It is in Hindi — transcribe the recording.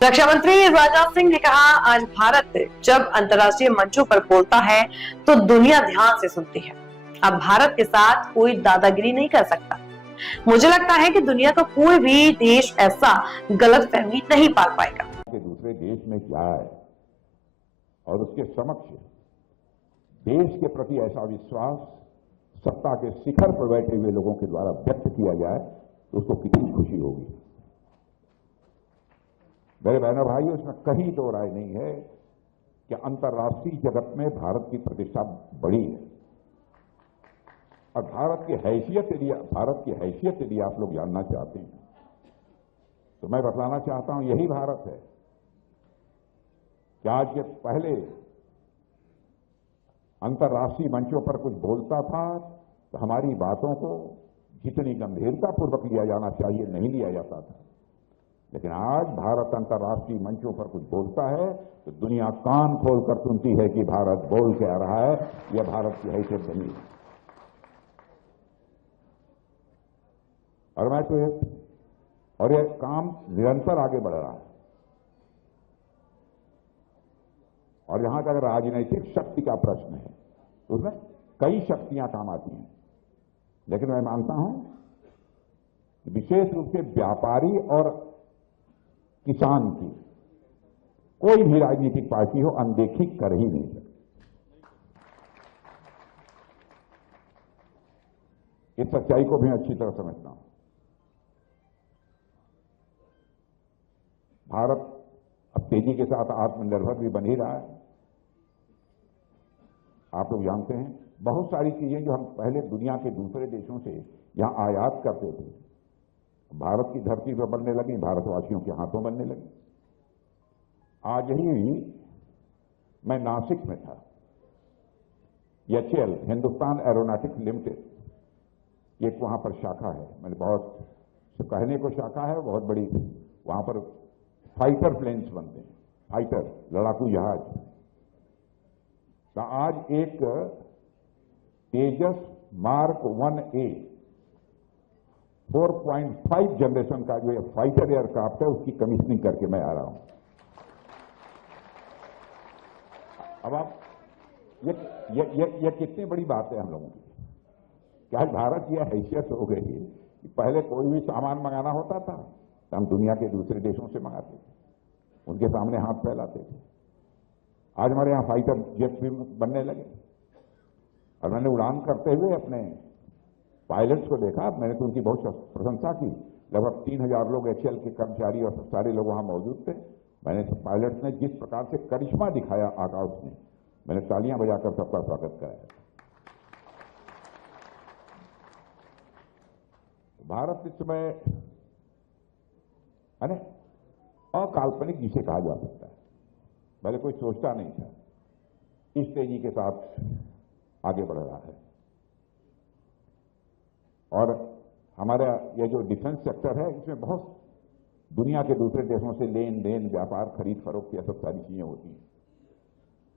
रक्षा मंत्री राजनाथ सिंह ने कहा, आज भारत जब अंतर्राष्ट्रीय मंचों पर बोलता है तो दुनिया ध्यान से सुनती है। अब भारत के साथ कोई दादागिरी नहीं कर सकता। मुझे लगता है कि दुनिया का कोई भी देश ऐसा गलतफहमी नहीं पाल पाएगा कि दूसरे देश में क्या है और उसके समक्ष देश के प्रति ऐसा विश्वास सत्ता के शिखर पर बैठे हुए लोगों के द्वारा व्यक्त किया जाए तो उसको कितनी खुशी होगी। मेरे बहनों भाइयों, इसमें कहीं दो राय नहीं है कि अंतर्राष्ट्रीय जगत में भारत की प्रतिष्ठा बढ़ी है और भारत की हैसियत यदि आप लोग जानना चाहते हैं तो मैं बतलाना चाहता हूं, यही भारत है कि आज के पहले अंतर्राष्ट्रीय मंचों पर कुछ बोलता था तो हमारी बातों को जितनी गंभीरतापूर्वक लिया जाना चाहिए नहीं लिया जाता था, लेकिन आज भारत अंतर्राष्ट्रीय मंचों पर कुछ बोलता है तो दुनिया कान खोलकर सुनती है कि भारत बोल क्या रहा है, यह भारत की हैसियत बनी है। और यह काम निरंतर आगे बढ़ रहा है और यहां तक राजनीतिक शक्ति का प्रश्न है तो उसमें कई शक्तियां काम आती हैं, लेकिन मैं मानता हूं विशेष रूप से व्यापारी और किसान की कोई भी राजनीतिक पार्टी हो अनदेखी कर ही नहीं सकती। इस सच्चाई को भी अच्छी तरह समझता हूं। भारत अब तेजी के साथ आत्मनिर्भर भी बन ही रहा है। आप लोग जानते हैं बहुत सारी चीजें जो हम पहले दुनिया के दूसरे देशों से यहां आयात करते थे, भारत की धरती पर बनने लगी, भारतवासियों के हाथों बनने लगी। आज ही मैं नासिक में था, एचएएल हिंदुस्तान एरोनॉटिक्स लिमिटेड, एक वहां पर शाखा है, मैंने बहुत कहने को शाखा है, बहुत बड़ी। वहां पर फाइटर प्लेन्स बनते हैं, फाइटर लड़ाकू जहाज। तो आज एक तेजस मार्क 1A 4.5 जनरेशन का जो फाइटर एयरक्राफ्ट है उसकी कमीशनिंग करके मैं आ रहा हूं। अब आप ये कितनी बड़ी बात है हम लोगों की कि आज भारत की हैसियत हो गई कि पहले कोई भी सामान मंगाना होता था तो हम दुनिया के दूसरे देशों से मंगाते थे, उनके सामने हाथ फैलाते थे। आज हमारे यहां फाइटर जेट भी बनने लगे और मैंने उड़ान करते हुए अपने पायलट्स को देखा, मैंने तो उनकी बहुत प्रशंसा की। लगभग 3000 लोग एचएएल के कर्मचारी और सारे लोग वहां मौजूद थे। मैंने पायलट्स ने जिस प्रकार से करिश्मा दिखाया आकाश में, मैंने तालियां बजाकर सबका स्वागत कराया। भारत इस समय अकाल्पनिक जिसे कहा जा सकता है, पहले कोई सोचता नहीं था, इस तेजी के साथ आगे बढ़ रहा है। और हमारा ये जो डिफेंस सेक्टर है इसमें बहुत दुनिया के दूसरे देशों से लेन देन, व्यापार, खरीद फरोख्त, ये सब सारी चीजें होती हैं।